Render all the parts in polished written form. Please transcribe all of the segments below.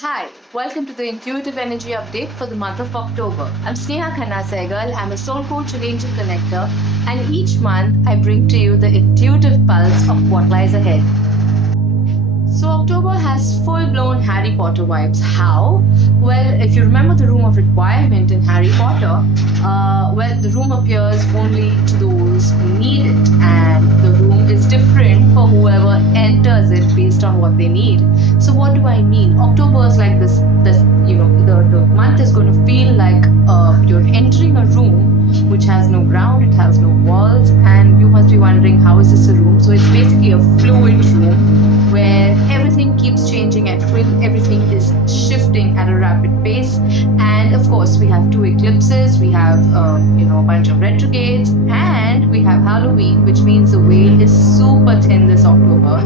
Hi, welcome to the Intuitive Energy Update for the month of October. I'm Sneha Khanna Sehgal. I'm a soul coach and angel connector, and each month I bring to you the intuitive pulse of what lies ahead. So, October has full blown Harry Potter vibes. How? Well, if you remember the room of requirement in Harry Potter, the room appears only to those who need it, and the room is different for whoever enters it based on what they need. So, what do I mean? October is like this, the month is going to feel like you're entering a room which has no ground, it has no walls, and you must be wondering how is this a room? So, it's basically a fluid room where everything keeps changing at will, everything is shifting at a rapid pace, and of course we have two eclipses, we have a bunch of retrogrades, and we have Halloween, which means the veil is super thin this October.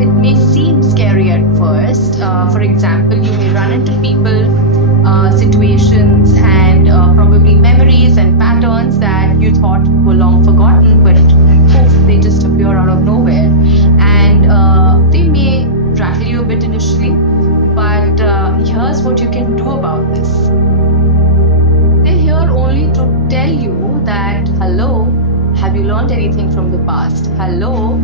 It may seem scary at first. For example, you may run into people, situations, and probably memories and patterns that you thought were long forgotten, but poof, they just appear out of nowhere. And they may rattle you a bit initially, but here's what you can do about this. They're here only to tell you that, hello, have you learned anything from the past? Hello,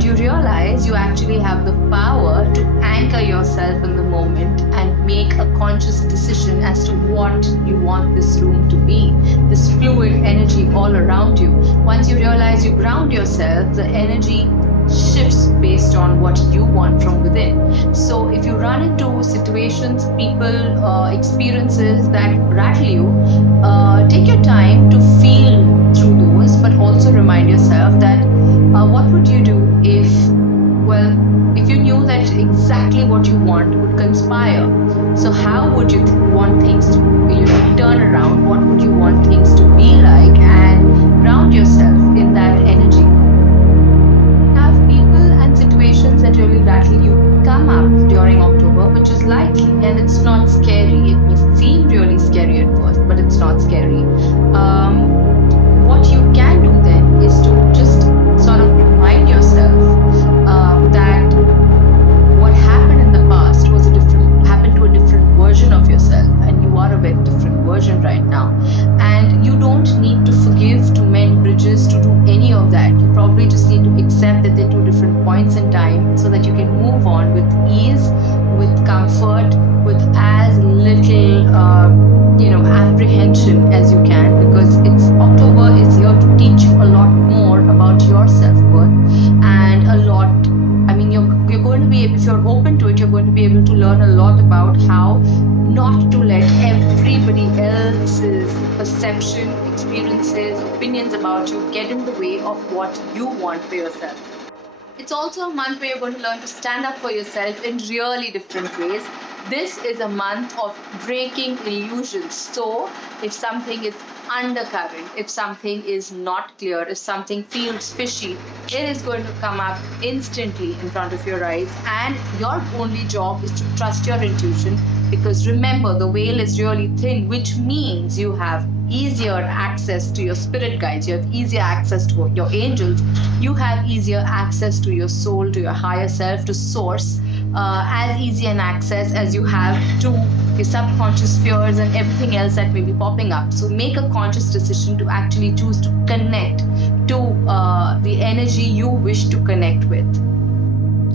do you realize you actually have the power to anchor yourself in the moment and make a conscious decision as to what you want this room to be, this fluid energy all around you? Once you realize you ground yourself, the energy shifts based on what you want from within. So if you run into situations, people, experiences that rattle you, take your time to feel through those, but also remind yourself that what would you do if you knew that exactly what you want would conspire? So how would you want things to turn around? What would you want things to be like? And ground yourself in that energy. Have people and situations that really rattle you come up during October, which is likely, and it's not scary. It may seem really scary at first, but it's not scary. What you can do then is to just sort of remind yourself that what happened in the past happened to a different version of yourself, and you are a very different version right now. And you don't need to forgive, to mend bridges, to do any of that. You probably just need to accept that they're two different points in time so that you can move on with ease, with comfort, with as little apprehension as you can, because October is here to teach you a lot more about your self-worth, and you're going to be, if you're open to it, you're going to be able to learn a lot about how not to let everybody else's perception, experiences, opinions about you get in the way of what you want for yourself. It's also a month where you're going to learn to stand up for yourself in really different ways. This is a month of breaking illusions. So, if something is undercurrent, if something is not clear, if something feels fishy, it is going to come up instantly in front of your eyes. And your only job is to trust your intuition, because remember, the veil is really thin, which means you have easier access to your spirit guides, you have easier access to your angels, you have easier access to your soul, to your higher self, to source, as easy an access as you have to your subconscious fears and everything else that may be popping up. So make a conscious decision to actually choose to connect to the energy you wish to connect with.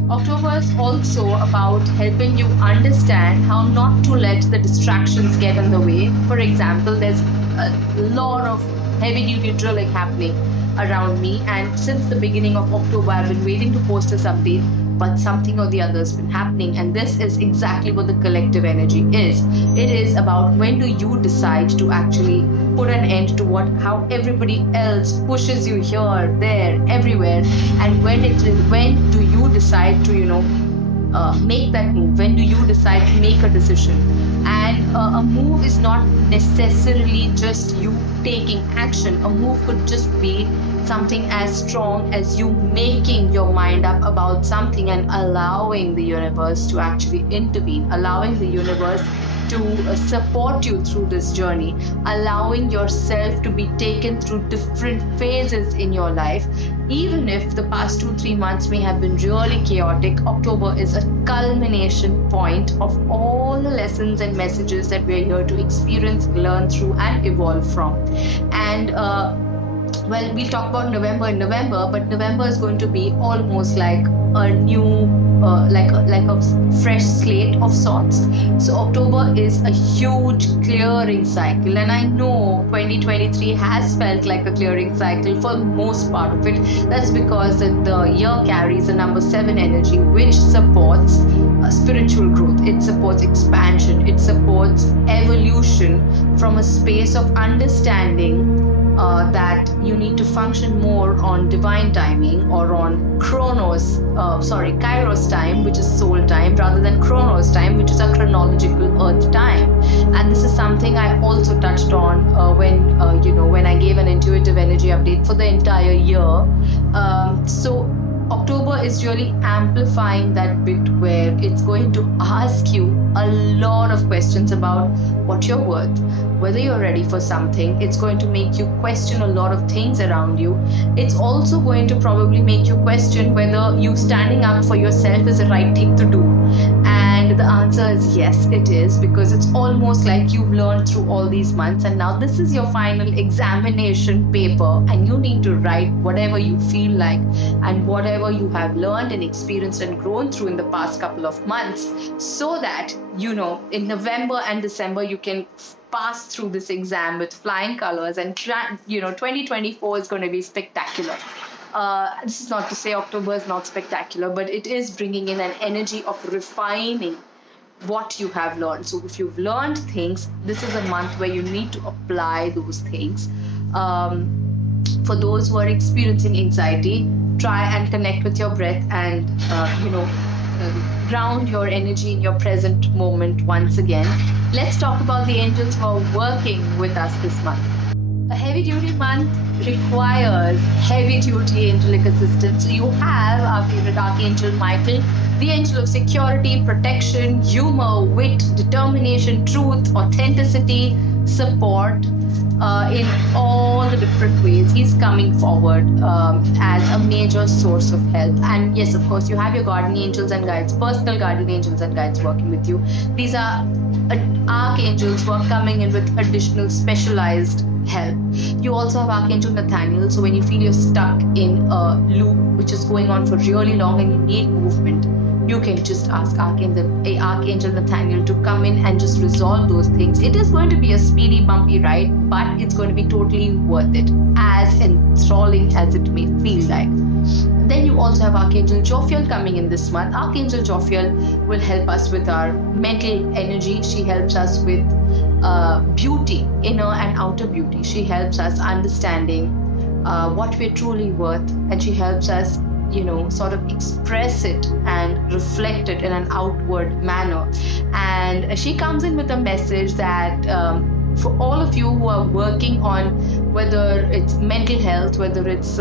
October is also about helping you understand how not to let the distractions get in the way. For example, there's a lot of heavy-duty drilling happening around me, and since the beginning of October, I've been waiting to post this update, but something or the other has been happening, and this is exactly what the collective energy is. It is about when do you decide to actually put an end to how everybody else pushes you here, there, everywhere, and when do you decide to make that move? When do you decide to make a decision? And a move is not necessarily just you taking action. A move could just be something as strong as you making your mind up about something and allowing the universe to actually intervene, allowing the universe to support you through this journey, allowing yourself to be taken through different phases in your life. even if the past 2-3 months may have been really chaotic, October is a culmination point of all the lessons and messages that we're here to experience, learn through, and evolve from. And well, we'll talk about November in November, but November is going to be almost like a new, like a fresh slate of sorts. So October is a huge clearing cycle, and I know 2023 has felt like a clearing cycle for the most part of it. That's because the year carries the number 7 energy, which supports spiritual growth. It supports expansion. It supports evolution from a space of understanding that you need to function more on divine timing or on Kairos time, which is soul time, rather than Chronos time, which is a chronological earth time. And this is something I also touched on when I gave an intuitive energy update for the entire year. So October is really amplifying that bit where it's going to ask you a lot of questions about what you're worth, whether you're ready for something. It's going to make you question a lot of things around you. It's also going to probably make you question whether you standing up for yourself is the right thing to do. And the answer is yes, it is, because it's almost like you've learned through all these months, and now this is your final examination paper, and you need to write whatever you feel like and whatever you have learned and experienced and grown through in the past couple of months, so that in November and December you can pass through this exam with flying colors, and 2024 is going to be spectacular. This is not to say October is not spectacular, but it is bringing in an energy of refining what you have learned. So if you've learned things, this is a month where you need to apply those things. For those who are experiencing anxiety, try and connect with your breath and ground your energy in your present moment once again. Let's talk about the angels who are working with us this month. A heavy duty month requires heavy duty angelic assistance. So you have our favorite Archangel Michael, the angel of security, protection, humor, wit, determination, truth, authenticity, support in all the different ways. He's coming forward as a major source of help. And yes, of course, you have your guardian angels and guides, personal guardian angels and guides working with you. These are archangels who are coming in with additional specialized help. You also have Archangel Nathaniel. So when you feel you're stuck in a loop which is going on for really long and you need movement, you can just ask Archangel Nathaniel to come in and just resolve those things. It is going to be a speedy, bumpy ride, but it's going to be totally worth it, as enthralling as it may feel like. Then you also have Archangel Jophiel coming in this month. Archangel Jophiel will help us with our mental energy. She helps us with beauty, inner and outer beauty. She helps us understanding what we're truly worth, and she helps us sort of express it and reflect it in an outward manner. And she comes in with a message that for all of you who are working on, whether it's mental health, whether it's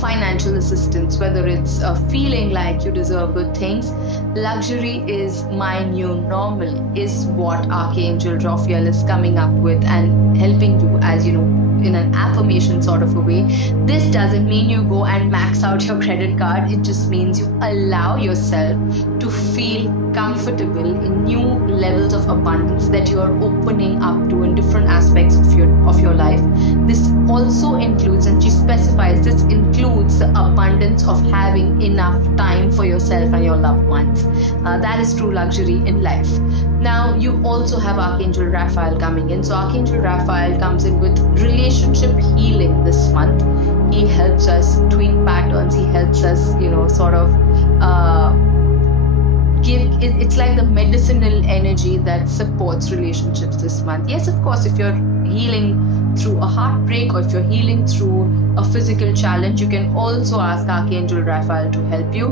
financial assistance, whether it's feeling like you deserve good things, luxury is my new normal, is what Archangel Jophiel is coming up with and helping you, as in an affirmation sort of a way. This doesn't mean you go and max out your credit card. It just means you allow yourself to feel comfortable in new levels of abundance that you are opening up to in different aspects of your life. This also includes, and she specifies, this includes the abundance of having enough time for yourself and your loved ones. That is true luxury in life. Now you also have Archangel Raphael coming in. So Archangel Raphael comes in with relationship healing this month. He helps us tweak patterns. He helps us, sort of it's like the medicinal energy that supports relationships this month. Yes, of course, if you're healing through a heartbreak or if you're healing through a physical challenge, you can also ask Archangel Raphael to help you.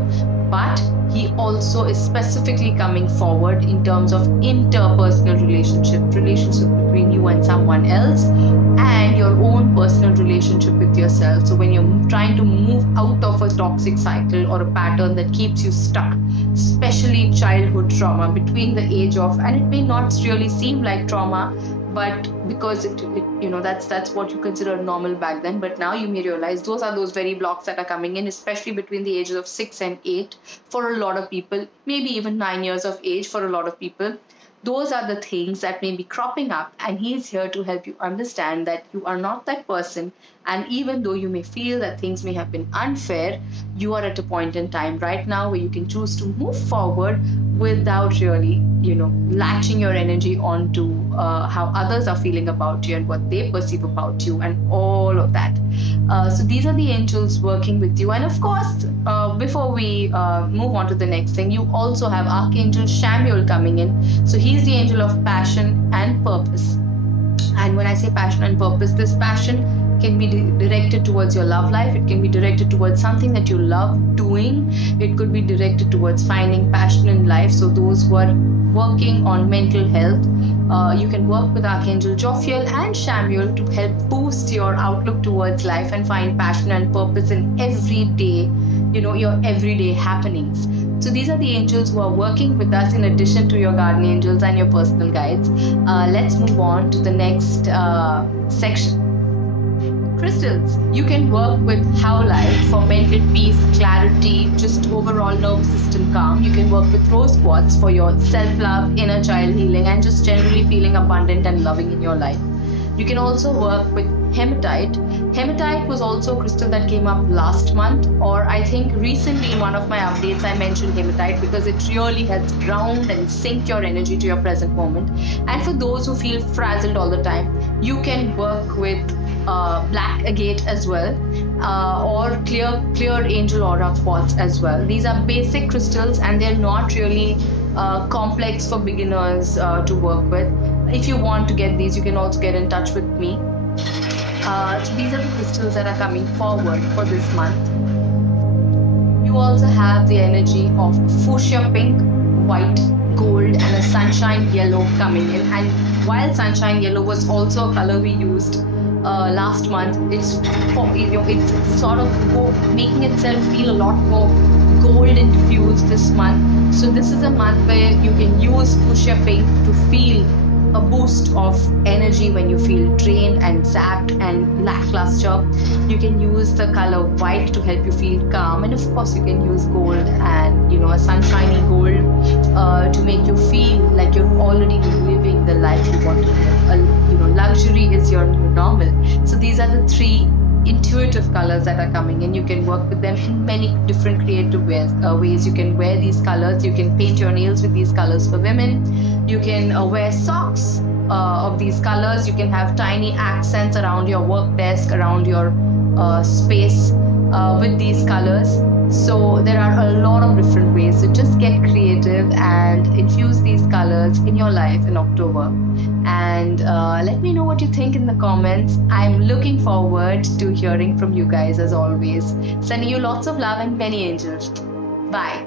But he also is specifically coming forward in terms of interpersonal relationship between you and someone else, and your own personal relationship with yourself. So when you're trying to move out of a toxic cycle or a pattern that keeps you stuck, especially childhood trauma between the age of, and it may not really seem like trauma, but because it that's what you consider normal back then. But now you may realize those are those very blocks that are coming in, especially between the ages of 6 and 8 for a lot of people, maybe even 9 years of age for a lot of people. Those are the things that may be cropping up, and he's here to help you understand that you are not that person. And even though you may feel that things may have been unfair, you are at a point in time right now where you can choose to move forward without really latching your energy onto how others are feeling about you and what they perceive about you and all of that. So these are the angels working with you. And of course, before we move on to the next thing, you also have Archangel Samuel coming in. So he's the angel of passion and purpose. And when I say passion and purpose, this passion can be directed towards your love life. It can be directed towards something that you love doing. It could be directed towards finding passion in life. So those who are working on mental health, you can work with Archangel Jophiel and Samuel to help boost your outlook towards life and find passion and purpose in everyday, your everyday happenings. So these are the angels who are working with us in addition to your guardian angels and your personal guides. Let's move on to the next section. Crystals. You can work with howlite for mental peace, clarity, just overall nervous system calm. You can work with rose quartz for your self-love, inner child healing, and just generally feeling abundant and loving in your life. You can also work with hematite. Hematite was also a crystal that came up last month, or I think recently in one of my updates I mentioned hematite because it really helps ground and sync your energy to your present moment. And for those who feel frazzled all the time, you can work with black agate as well, or clear angel aura quartz as well. These are basic crystals and they're not really complex for beginners to work with. If you want to get these, you can also get in touch with me. So these are the crystals that are coming forward for this month. You also have the energy of fuchsia pink, white, gold, and a sunshine yellow coming in. And while sunshine yellow was also a color we used last month, it's sort of making itself feel a lot more gold infused this month. So this is a month where you can use fuchsia pink to feel a boost of energy when you feel drained and zapped and lackluster. You can use the color white to help you feel calm, and of course you can use gold and a sunshiny gold to make you feel like you're already living the life you want to live. Luxury is your new normal. So these are the three intuitive colors that are coming in. You can work with them in many different creative ways. You can wear these colors. You can paint your nails with these colors for women. You can wear socks of these colors. You can have tiny accents around your work desk, around your space with these colors. So there are a lot of different ways. So just get creative and infuse these colors in your life in October. And let me know what you think in the comments. I'm looking forward to hearing from you guys as always. Sending you lots of love and many angels. Bye.